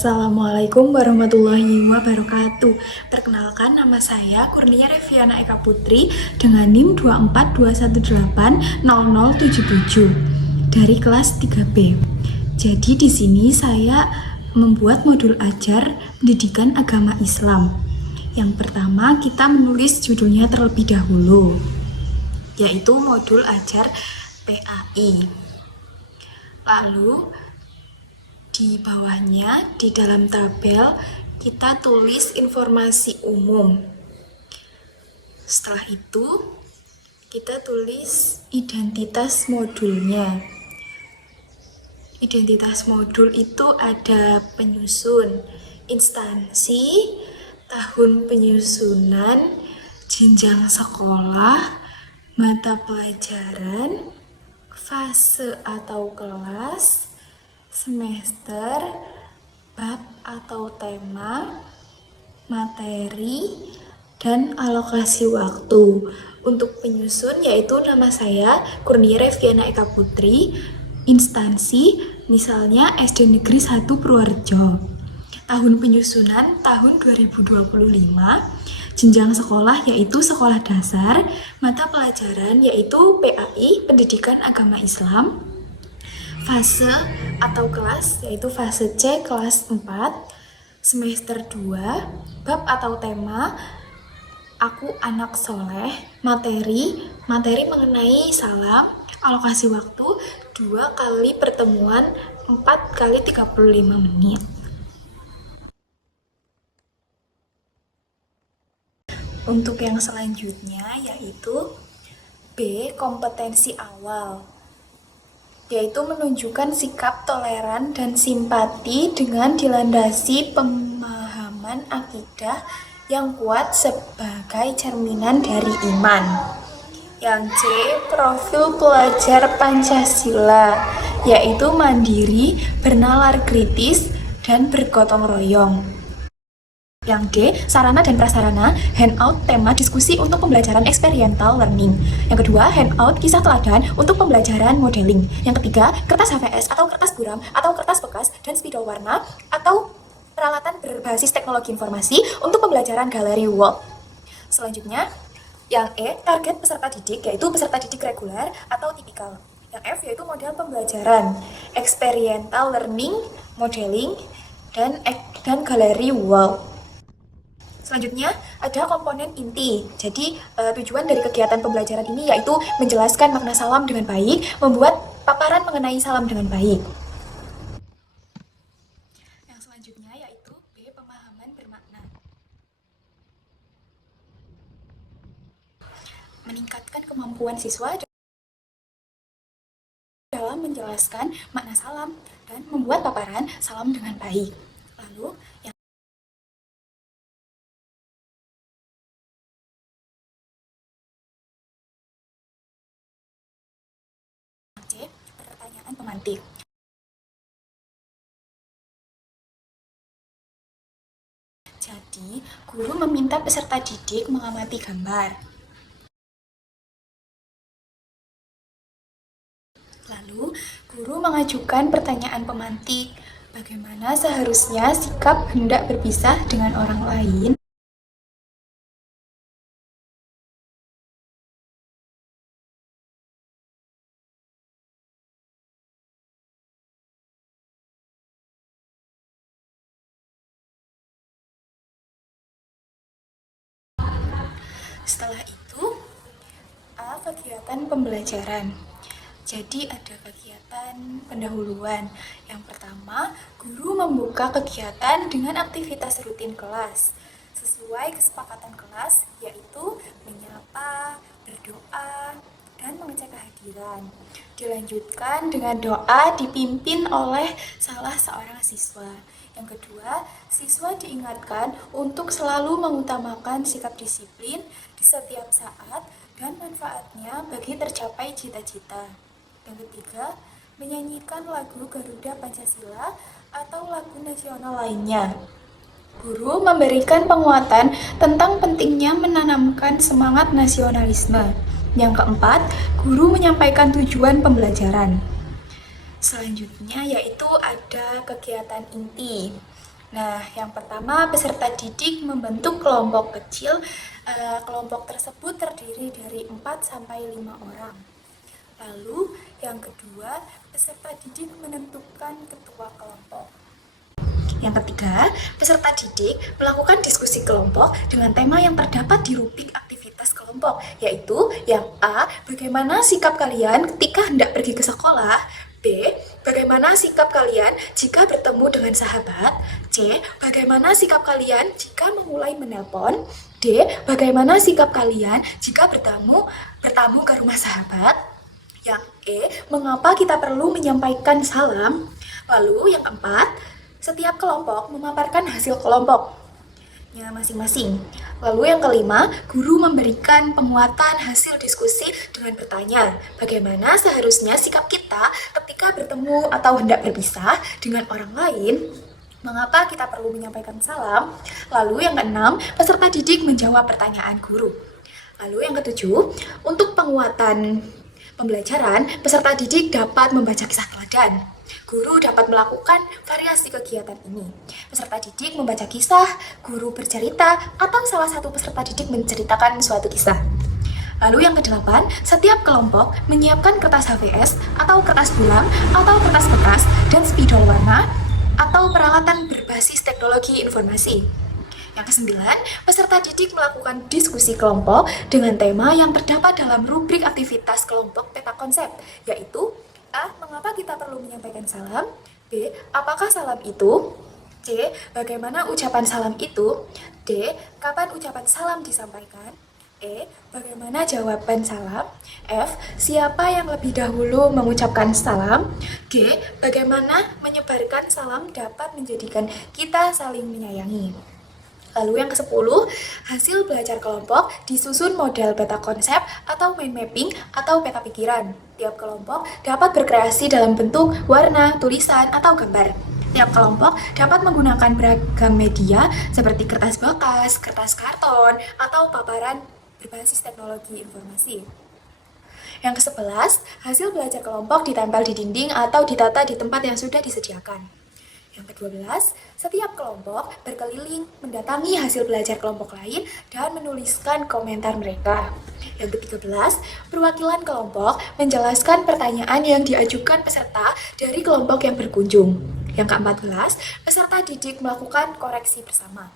Assalamualaikum warahmatullahi wabarakatuh. Perkenalkan, nama saya Kurnia Reviana Eka Putri dengan NIM 242180077 dari kelas 3B. Jadi di sini saya membuat modul ajar pendidikan agama Islam. Yang pertama, kita menulis judulnya terlebih dahulu, yaitu modul ajar PAI. Lalu di bawahnya, di dalam tabel, kita tulis informasi umum. Setelah itu, kita tulis identitas modulnya. Identitas modul itu ada penyusun, instansi, tahun penyusunan, jenjang sekolah, mata pelajaran, fase atau kelas, semester, bab atau tema, materi, dan alokasi waktu. Untuk penyusun yaitu nama saya Kurnia Reviana Eka Putri, instansi misalnya SD Negeri 1 Purworejo. Tahun penyusunan tahun 2025, jenjang sekolah yaitu sekolah dasar, mata pelajaran yaitu PAI, Pendidikan Agama Islam, fase atau kelas yaitu fase C kelas 4, semester 2, bab atau tema Aku Anak Soleh, materi mengenai salam, alokasi waktu 2 kali pertemuan 4 kali 35 menit. Untuk yang selanjutnya yaitu B, kompetensi awal, yaitu menunjukkan sikap toleran dan simpati dengan dilandasi pemahaman akidah yang kuat sebagai cerminan dari iman. Yang C, profil pelajar Pancasila, yaitu mandiri, bernalar kritis, dan bergotong royong. Yang D, sarana dan prasarana, handout tema diskusi untuk pembelajaran experiential learning. Yang kedua, handout kisah teladan untuk pembelajaran modeling. Yang ketiga, kertas HVS atau kertas buram atau kertas bekas dan spidol warna atau peralatan berbasis teknologi informasi untuk pembelajaran galeri wall. Selanjutnya, yang E, target peserta didik yaitu peserta didik reguler atau tipikal. Yang F yaitu model pembelajaran, experiential learning, modeling, dan galeri wall. Selanjutnya, ada komponen inti. Jadi, tujuan dari kegiatan pembelajaran ini yaitu menjelaskan makna salam dengan baik, membuat paparan mengenai salam dengan baik. Yang selanjutnya yaitu B, pemahaman bermakna. Meningkatkan kemampuan siswa dalam menjelaskan makna salam dan membuat paparan salam dengan baik. Lalu, yang C, pertanyaan pemantik. Jadi, guru meminta peserta didik mengamati gambar. Lalu, guru mengajukan pertanyaan pemantik. Bagaimana seharusnya sikap hendak berpisah dengan orang lain? Setelah itu, A, kegiatan pembelajaran. Jadi ada kegiatan pendahuluan. Yang pertama, guru membuka kegiatan dengan aktivitas rutin kelas sesuai kesepakatan kelas, yaitu menyapa, berdoa, dan mengecek kehadiran. Dilanjutkan dengan doa dipimpin oleh salah seorang siswa. Yang kedua, siswa diingatkan untuk selalu mengutamakan sikap disiplin di setiap saat dan manfaatnya bagi tercapai cita-cita. Yang ketiga, menyanyikan lagu Garuda Pancasila atau lagu nasional lainnya. Guru memberikan penguatan tentang pentingnya menanamkan semangat nasionalisme. Yang keempat, guru menyampaikan tujuan pembelajaran. Selanjutnya yaitu ada kegiatan inti. Nah, yang pertama peserta didik membentuk kelompok kecil. Kelompok tersebut terdiri dari 4 sampai 5 orang. Lalu yang kedua, peserta didik menentukan ketua kelompok. Yang ketiga, peserta didik melakukan diskusi kelompok dengan tema yang terdapat di rubrik aktivitas kelompok, yaitu yang A, bagaimana sikap kalian ketika hendak pergi ke sekolah, B, bagaimana sikap kalian jika bertemu dengan sahabat, C, bagaimana sikap kalian jika memulai menelpon, D, bagaimana sikap kalian jika bertamu ke rumah sahabat, yang E, mengapa kita perlu menyampaikan salam, lalu yang keempat, setiap kelompok memaparkan hasil kelompoknya masing-masing. Lalu yang kelima, guru memberikan penguatan hasil diskusi dengan bertanya, bagaimana seharusnya sikap kita ketika bertemu atau hendak berpisah dengan orang lain, mengapa kita perlu menyampaikan salam. Lalu yang keenam, peserta didik menjawab pertanyaan guru. Lalu yang ketujuh, untuk penguatan pembelajaran, peserta didik dapat membaca kisah teladan. Guru dapat melakukan variasi kegiatan ini. Peserta didik membaca kisah, guru bercerita, atau salah satu peserta didik menceritakan suatu kisah. Lalu yang kedelapan, setiap kelompok menyiapkan kertas HVS atau kertas buram atau kertas bekas dan spidol warna atau peralatan berbasis teknologi informasi. Yang kesembilan, peserta didik melakukan diskusi kelompok dengan tema yang terdapat dalam rubrik aktivitas kelompok peta konsep, yaitu A. Mengapa kita perlu menyampaikan salam? B. Apakah salam itu? C. Bagaimana ucapan salam itu? D. Kapan ucapan salam disampaikan? E. Bagaimana jawaban salam? F. Siapa yang lebih dahulu mengucapkan salam? G. Bagaimana menyebarkan salam dapat menjadikan kita saling menyayangi? Lalu yang ke-10, hasil belajar kelompok disusun model peta konsep atau mind mapping atau peta pikiran. Tiap kelompok dapat berkreasi dalam bentuk warna, tulisan, atau gambar. Tiap kelompok dapat menggunakan beragam media seperti kertas bekas, kertas karton, atau paparan berbasis teknologi informasi. Yang ke-11, hasil belajar kelompok ditempel di dinding atau ditata di tempat yang sudah disediakan. Yang ke-12, setiap kelompok berkeliling mendatangi hasil belajar kelompok lain dan menuliskan komentar mereka. Yang ke-13, perwakilan kelompok menjelaskan pertanyaan yang diajukan peserta dari kelompok yang berkunjung. Yang ke-14, peserta didik melakukan koreksi bersama.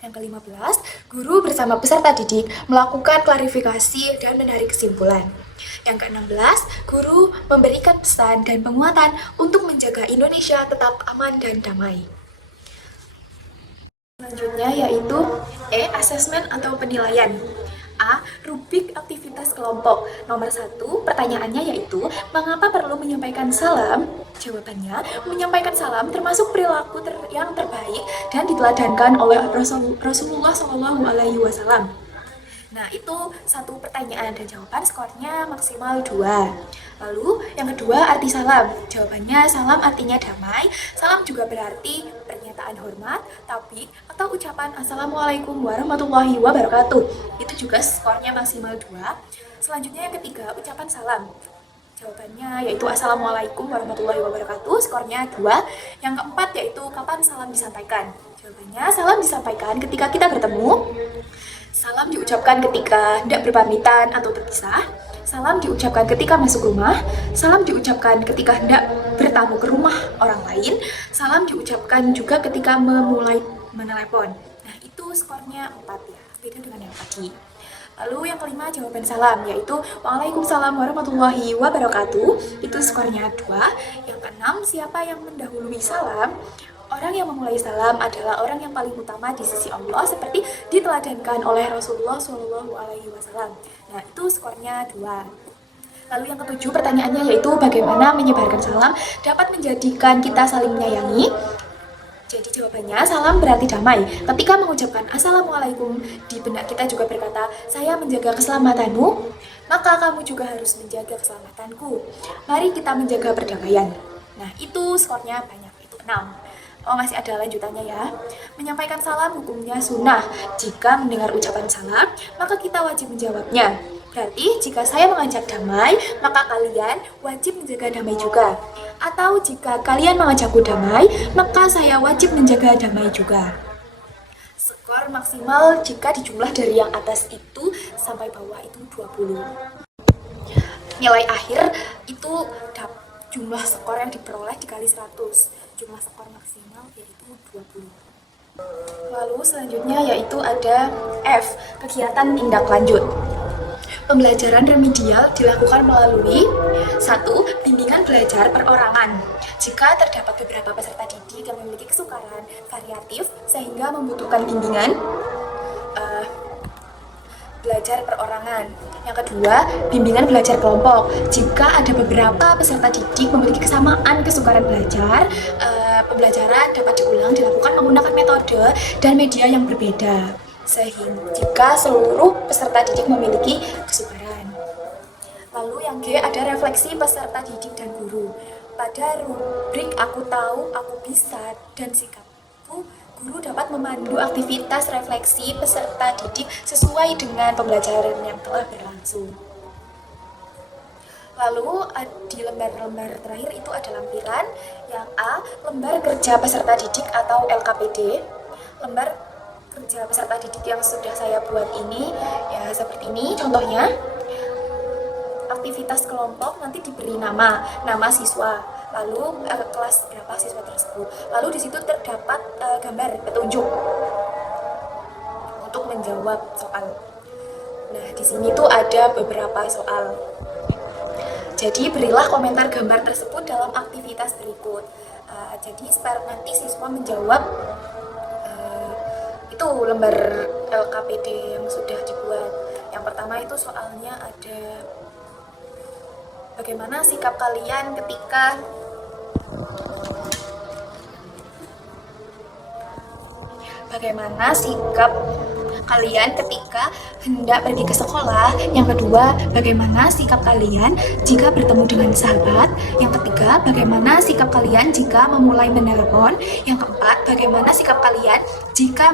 Yang ke-15, guru bersama peserta didik melakukan klarifikasi dan menarik kesimpulan. Yang ke-16, guru memberikan pesan dan penguatan untuk menjaga Indonesia tetap aman dan damai. Selanjutnya yaitu E. Asesmen atau penilaian. A. Rubrik aktivitas kelompok. Nomor 1, pertanyaannya yaitu, mengapa perlu menyampaikan salam? Jawabannya, menyampaikan salam termasuk perilaku yang terbaik dan diteladankan oleh Rasulullah SAW. Nah, itu satu pertanyaan dan jawaban skornya maksimal 2. Lalu, yang kedua, arti salam. Jawabannya, salam artinya damai. Salam juga berarti pernyataan hormat, tabik, atau ucapan Assalamualaikum warahmatullahi wabarakatuh. Itu juga skornya maksimal 2. Selanjutnya yang ketiga, ucapan salam. Jawabannya yaitu Assalamualaikum warahmatullahi wabarakatuh, skornya 2. Yang keempat yaitu kapan salam disampaikan. Jawabannya, salam disampaikan ketika kita bertemu. Salam diucapkan ketika hendak berpamitan atau berpisah. Salam diucapkan ketika masuk rumah. Salam diucapkan ketika hendak bertamu ke rumah orang lain. Salam diucapkan juga ketika memulai menelepon. Nah, itu skornya 4 ya, beda dengan yang tadi. Lalu yang kelima, jawaban salam, yaitu Waalaikumsalam warahmatullahi wabarakatuh. Itu skornya 2. Yang keenam, siapa yang mendahului salam? Orang yang memulai salam adalah orang yang paling utama di sisi Allah, seperti diteladankan oleh Rasulullah SAW. Nah, itu skornya 2. Lalu yang ketujuh, pertanyaannya yaitu bagaimana menyebarkan salam dapat menjadikan kita saling menyayangi. Jadi jawabannya, salam berarti damai. Ketika mengucapkan Assalamualaikum, di benak kita juga berkata, saya menjaga keselamatanmu, maka kamu juga harus menjaga keselamatanku. Mari kita menjaga perdamaian. Nah, itu skornya banyak, itu 6. Oh, masih ada lanjutannya ya. Menyampaikan salam hukumnya sunnah. Jika mendengar ucapan salam, maka kita wajib menjawabnya. Berarti jika saya mengajak damai, maka kalian wajib menjaga damai juga. Atau jika kalian mengajakku damai, maka saya wajib menjaga damai juga. Skor maksimal jika dijumlah dari yang atas itu sampai bawah itu 20. Nilai akhir itu jumlah skor yang diperoleh dikali 100. Jumlah skor maksimal yaitu 20. Lalu selanjutnya yaitu ada F, kegiatan tindak lanjut. Pembelajaran remedial dilakukan melalui 1. Bimbingan belajar perorangan. Jika terdapat beberapa peserta didik yang memiliki kesukaran variatif sehingga membutuhkan bimbingan, belajar perorangan. Yang kedua, bimbingan belajar kelompok. Jika ada beberapa peserta didik memiliki kesamaan kesukaran belajar, pembelajaran dapat diulang dilakukan menggunakan metode dan media yang berbeda. Sehingga jika seluruh peserta didik memiliki kesukaran. Lalu yang G ada refleksi peserta didik dan guru. Pada rubrik aku tahu, aku bisa, dan sikapku, guru dapat memandu aktivitas refleksi peserta didik sesuai dengan pembelajaran yang telah berlangsung. Lalu di lembar-lembar terakhir itu ada lampiran. Yang A, lembar kerja peserta didik atau LKPD. Lembar kerja peserta didik yang sudah saya buat ini ya seperti ini contohnya. Aktivitas kelompok nanti diberi nama siswa, lalu kelas berapa siswa tersebut, lalu di situ terdapat gambar petunjuk untuk menjawab soal. Nah di sini tuh ada beberapa soal. Jadi berilah komentar gambar tersebut dalam aktivitas berikut. Jadi nanti siswa menjawab itu lembar LKPD yang sudah dibuat. Yang pertama itu soalnya ada bagaimana sikap kalian ketika hendak pergi ke sekolah. Yang kedua, bagaimana sikap kalian jika bertemu dengan sahabat. Yang ketiga, bagaimana sikap kalian jika memulai menelepon. Yang keempat, bagaimana sikap kalian jika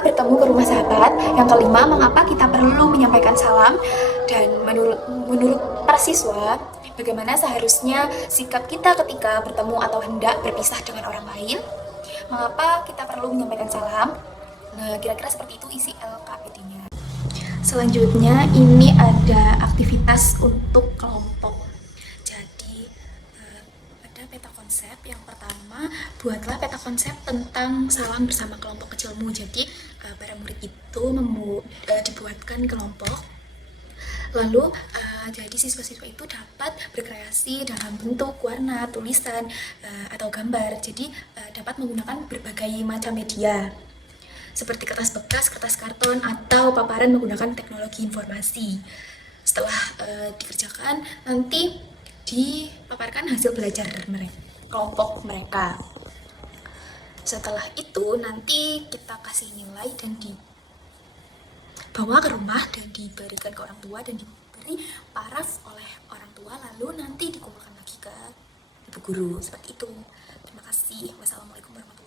bertemu ke rumah sahabat. Yang kelima, mengapa kita perlu menyampaikan salam. Dan menurut para siswa, bagaimana seharusnya sikap kita ketika bertemu atau hendak berpisah dengan orang lain. Mengapa kita perlu menyampaikan salam. Nah, kira-kira seperti itu isi LKPD-nya. Selanjutnya, ini ada aktivitas untuk kelompok. Jadi, ada peta konsep. Yang pertama, buatlah peta konsep tentang salam bersama kelompok kecilmu. Jadi, para murid itu dibuatkan kelompok. Lalu, jadi siswa-siswa itu dapat berkreasi dalam bentuk, warna, tulisan, atau gambar. Jadi, dapat menggunakan berbagai macam media. Seperti kertas bekas, kertas karton, atau paparan menggunakan teknologi informasi. Setelah dikerjakan, nanti dipaparkan hasil belajar kelompok mereka. Setelah itu, nanti kita kasih nilai dan dibawa ke rumah dan diberikan ke orang tua dan diberi paraf oleh orang tua, lalu nanti dikumpulkan lagi ke ibu guru. Seperti itu. Terima kasih. Wassalamualaikum warahmatullahi wabarakatuh.